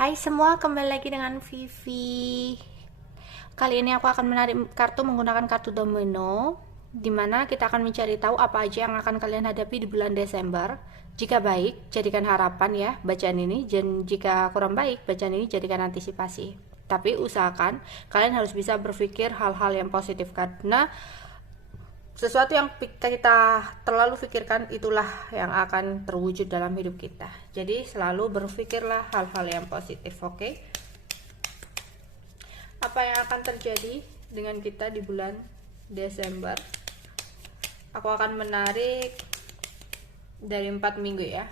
Hai semua, kembali lagi dengan Vivi. Kali ini aku akan menarik kartu menggunakan kartu domino, dimana kita akan mencari tahu apa aja yang akan kalian hadapi di bulan Desember. Jika baik, jadikan harapan ya bacaan ini, dan jika kurang baik, bacaan ini jadikan antisipasi. Tapi usahakan kalian harus bisa berpikir hal-hal yang positif, karena sesuatu yang kita terlalu pikirkan itulah yang akan terwujud dalam hidup kita. Jadi selalu berpikirlah hal-hal yang positif, oke? Apa yang akan terjadi dengan kita di bulan Desember? Aku akan menarik dari 4 minggu ya.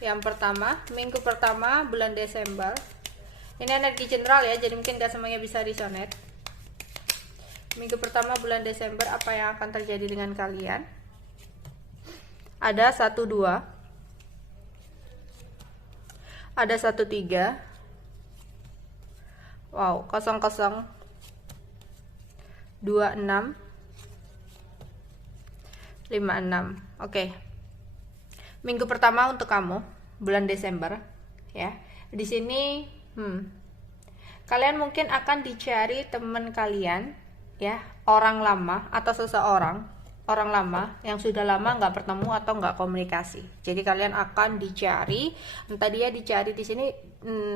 Yang pertama, minggu pertama bulan Desember. Ini energi general ya, jadi mungkin gak semuanya bisa resonate. Minggu pertama bulan Desember, apa yang akan terjadi dengan kalian? Ada 1-2, ada 1-3, wow, 0-0, 2-6, 5-6. Oke. Minggu pertama untuk kamu bulan Desember ya. Di sini kalian mungkin akan dicari teman kalian ya, orang lama atau seseorang orang lama yang sudah lama nggak bertemu atau nggak komunikasi. Jadi kalian akan dicari, entah dia dicari di sini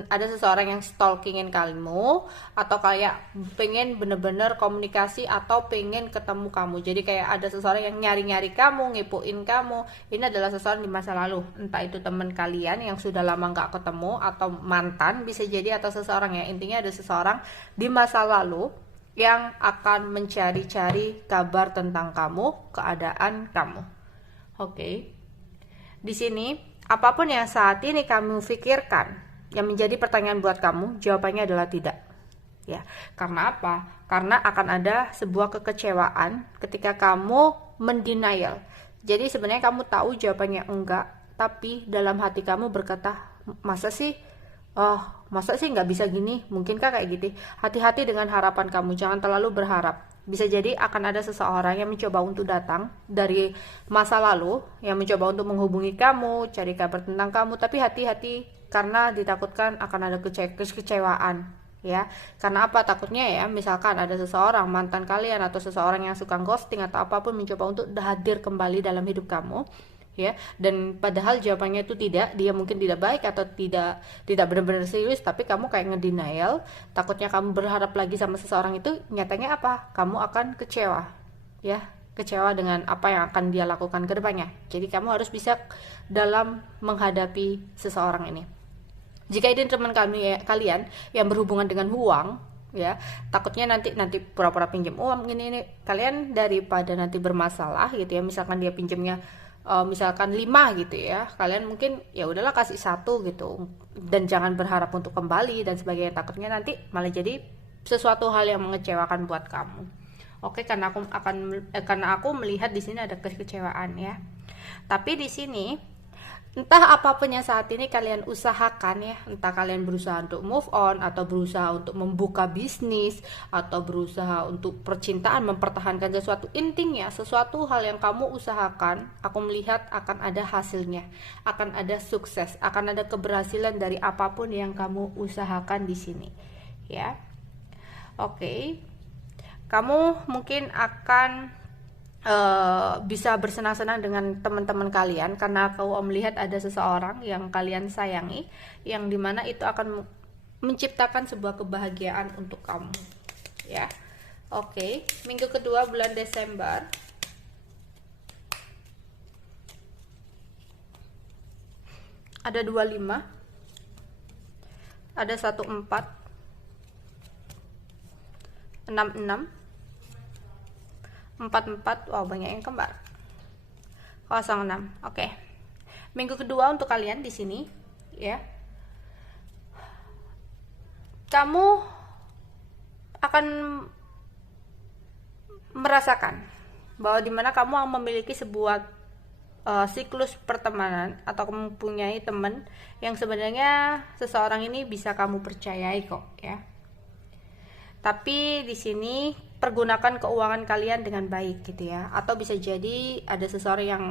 ada seseorang yang stalkingin kamu, atau kayak pengen bener-bener komunikasi atau pengen ketemu kamu. Jadi kayak ada seseorang yang nyari-nyari kamu, ngepoin kamu. Ini adalah seseorang di masa lalu, entah itu teman kalian yang sudah lama nggak ketemu atau mantan bisa jadi, atau seseorang ya, intinya ada seseorang di masa lalu yang akan mencari-cari kabar tentang kamu, keadaan kamu. Oke. Di sini, apapun yang saat ini kamu pikirkan, yang menjadi pertanyaan buat kamu, jawabannya adalah tidak. Ya, karena apa? Karena akan ada sebuah kekecewaan ketika kamu mendenial. Jadi sebenarnya kamu tahu jawabannya enggak, tapi dalam hati kamu berkata, masa sih? Oh, masa sih nggak bisa gini? Mungkinkah kayak gitu? Hati-hati dengan harapan kamu, jangan terlalu berharap. Bisa jadi akan ada seseorang yang mencoba untuk datang dari masa lalu, yang mencoba untuk menghubungi kamu, cari kabar tentang kamu, tapi hati-hati karena ditakutkan akan ada kekecewaan. Ya, karena apa? Takutnya ya, misalkan ada seseorang mantan kalian atau seseorang yang suka ghosting atau apapun mencoba untuk hadir kembali dalam hidup kamu, ya, dan padahal jawabannya itu tidak, dia mungkin tidak baik atau tidak benar-benar serius, tapi kamu kayak ngedenial, takutnya kamu berharap lagi sama seseorang itu, nyatanya apa? Kamu akan kecewa, ya, kecewa dengan apa yang akan dia lakukan ke depannya. Jadi kamu harus bisa dalam menghadapi seseorang ini. Jika ini teman kalian yang berhubungan dengan uang, ya, takutnya nanti pura-pura pinjam uang ini kalian, daripada nanti bermasalah gitu ya, misalkan dia pinjamnya misalkan 5 gitu ya, kalian mungkin ya udahlah kasih 1 gitu, dan jangan berharap untuk kembali dan sebagainya, takutnya nanti malah jadi sesuatu hal yang mengecewakan buat kamu. Oke, karena aku melihat di sini ada kekecewaan ya. Tapi di sini entah apapun yang saat ini kalian usahakan ya, entah kalian berusaha untuk move on, atau berusaha untuk membuka bisnis, atau berusaha untuk percintaan, mempertahankan sesuatu, intinya sesuatu hal yang kamu usahakan, aku melihat akan ada hasilnya, akan ada sukses, akan ada keberhasilan dari apapun yang kamu usahakan di sini ya. Oke. Kamu mungkin akan bisa bersenang-senang dengan teman-teman kalian, karena aku melihat ada seseorang yang kalian sayangi, yang dimana itu akan menciptakan sebuah kebahagiaan untuk kamu ya. Oke, minggu kedua bulan Desember, ada 25, ada 14, 66, 44, wow banyak yang kembar, 06. Oke. Minggu kedua untuk kalian di sini ya. Kamu akan merasakan bahwa dimana kamu memiliki sebuah siklus pertemanan, atau mempunyai teman yang sebenarnya seseorang ini bisa kamu percayai kok ya. Tapi di sini pergunakan keuangan kalian dengan baik gitu ya, atau bisa jadi ada seseorang yang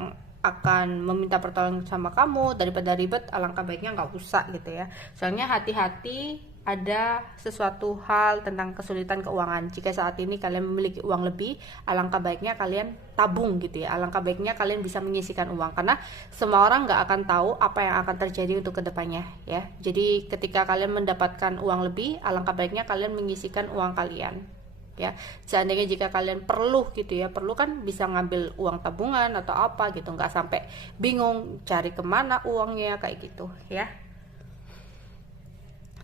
akan meminta pertolongan sama kamu, daripada ribet alangkah baiknya nggak usah gitu ya. Soalnya hati-hati ada sesuatu hal tentang kesulitan keuangan. Jika saat ini kalian memiliki uang lebih, alangkah baiknya kalian tabung gitu ya. Alangkah baiknya kalian bisa menyisihkan uang, karena semua orang nggak akan tahu apa yang akan terjadi untuk kedepannya ya. Jadi ketika kalian mendapatkan uang lebih, alangkah baiknya kalian menyisihkan uang kalian ya. Seandainya jika kalian perlu gitu ya, perlu kan bisa ngambil uang tabungan atau apa gitu, nggak sampai bingung cari kemana uangnya kayak gitu ya.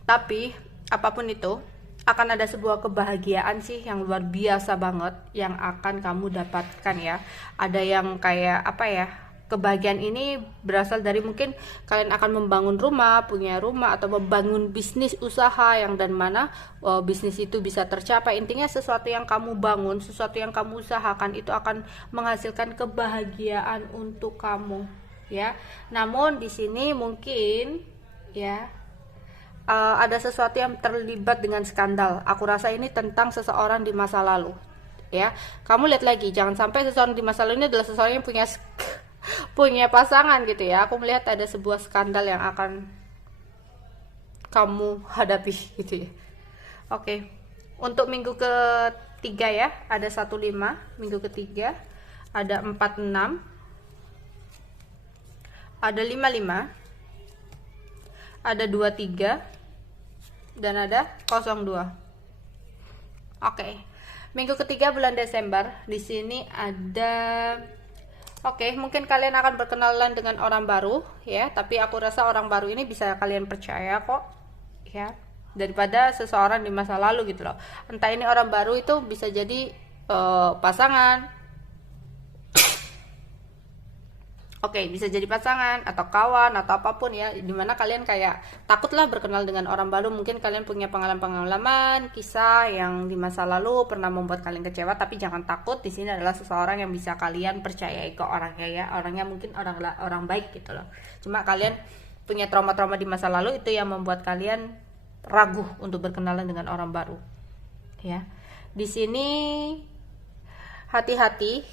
Tapi apapun itu, akan ada sebuah kebahagiaan sih yang luar biasa banget yang akan kamu dapatkan ya. Ada yang kayak apa ya, kebahagiaan ini berasal dari mungkin kalian akan membangun rumah, punya rumah, atau membangun bisnis usaha yang dan mana bisnis itu bisa tercapai. Intinya sesuatu yang kamu bangun, sesuatu yang kamu usahakan itu akan menghasilkan kebahagiaan untuk kamu ya. Namun di sini mungkin ya ada sesuatu yang terlibat dengan skandal. Aku rasa ini tentang seseorang di masa lalu ya. Kamu lihat lagi, jangan sampai seseorang di masa lalu ini adalah seseorang yang punya pasangan gitu ya. Aku melihat ada sebuah skandal yang akan kamu hadapi gitu ya. Oke, untuk minggu ketiga ya, ada 15. Minggu ketiga ada 46, ada 55, ada 23, dan ada 02. Oke, minggu ketiga bulan Desember di sini ada. Oke, mungkin kalian akan berkenalan dengan orang baru ya, tapi aku rasa orang baru ini bisa kalian percaya kok ya, daripada seseorang di masa lalu gitu loh. Entah ini orang baru itu bisa jadi pasangan. Oke, bisa jadi pasangan atau kawan atau apapun ya, dimana kalian kayak takutlah berkenal dengan orang baru. Mungkin kalian punya pengalaman kisah yang di masa lalu pernah membuat kalian kecewa, tapi jangan takut, di sini adalah seseorang yang bisa kalian percayai ke orangnya ya. Orangnya mungkin orang baik gitu loh. Cuma kalian punya trauma-trauma di masa lalu itu yang membuat kalian ragu untuk berkenalan dengan orang baru ya. Di sini hati-hati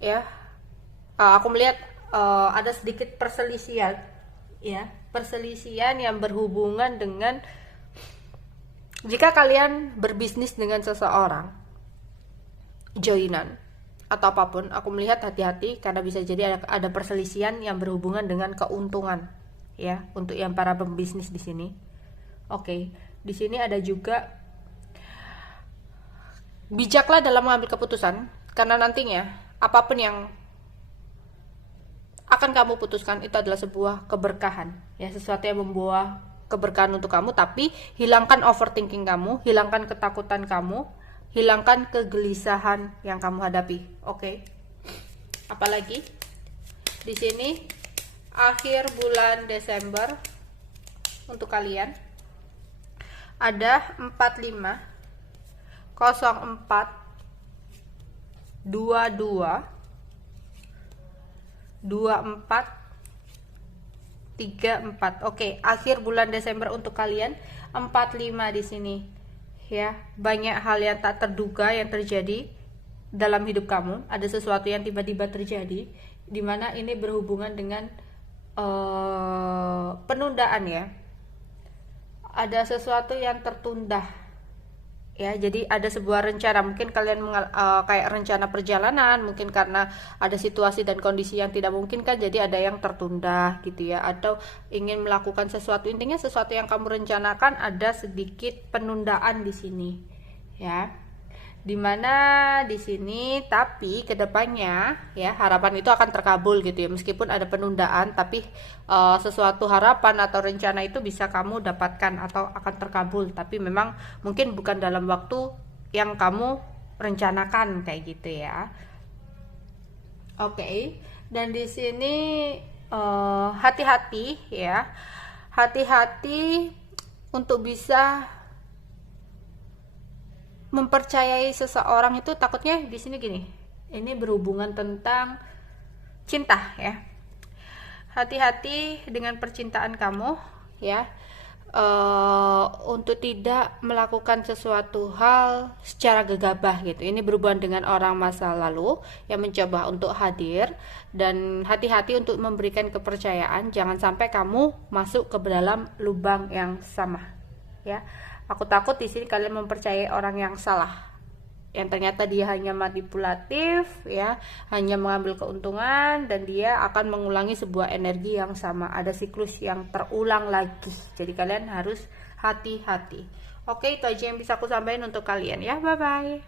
ya. Aku melihat ada sedikit perselisihan ya, perselisihan yang berhubungan dengan jika kalian berbisnis dengan seseorang, joinan atau apapun. Aku melihat hati-hati karena bisa jadi ada perselisihan yang berhubungan dengan keuntungan ya, untuk yang para pembisnis di sini. Oke, di sini ada juga bijaklah dalam mengambil keputusan, karena nantinya apapun yang akan kamu putuskan itu adalah sebuah keberkahan ya, sesuatu yang membawa keberkahan untuk kamu. Tapi hilangkan overthinking kamu, hilangkan ketakutan kamu, hilangkan kegelisahan yang kamu hadapi. Oke. Apalagi di sini akhir bulan Desember untuk kalian ada 45, 04, 22, 24, 34. Oke, akhir bulan Desember untuk kalian 45 di sini ya. Banyak hal yang tak terduga yang terjadi dalam hidup kamu. Ada sesuatu yang tiba-tiba terjadi, dimana ini berhubungan dengan penundaan ya. Ada sesuatu yang tertunda ya, jadi ada sebuah rencana, mungkin kalian kayak rencana perjalanan, mungkin karena ada situasi dan kondisi yang tidak mungkin kan, jadi ada yang tertunda gitu ya, atau ingin melakukan sesuatu. Intinya sesuatu yang kamu rencanakan ada sedikit penundaan di sini ya, dimana di sini tapi kedepannya ya harapan itu akan terkabul gitu ya. Meskipun ada penundaan, tapi sesuatu harapan atau rencana itu bisa kamu dapatkan atau akan terkabul, tapi memang mungkin bukan dalam waktu yang kamu rencanakan kayak gitu ya. Oke, dan di sini hati-hati ya, hati-hati untuk bisa mempercayai seseorang itu. Takutnya di sini gini, ini berhubungan tentang cinta ya. Hati-hati dengan percintaan kamu ya. untuk tidak melakukan sesuatu hal secara gegabah gitu. Ini berhubungan dengan orang masa lalu yang mencoba untuk hadir, dan hati-hati untuk memberikan kepercayaan. Jangan sampai kamu masuk ke dalam lubang yang sama, ya. Aku takut di sini kalian mempercayai orang yang salah, yang ternyata dia hanya manipulatif, ya, hanya mengambil keuntungan, dan dia akan mengulangi sebuah energi yang sama. Ada siklus yang terulang lagi, jadi kalian harus hati-hati. Oke, itu aja yang bisa aku sampaikan untuk kalian, ya. Bye bye.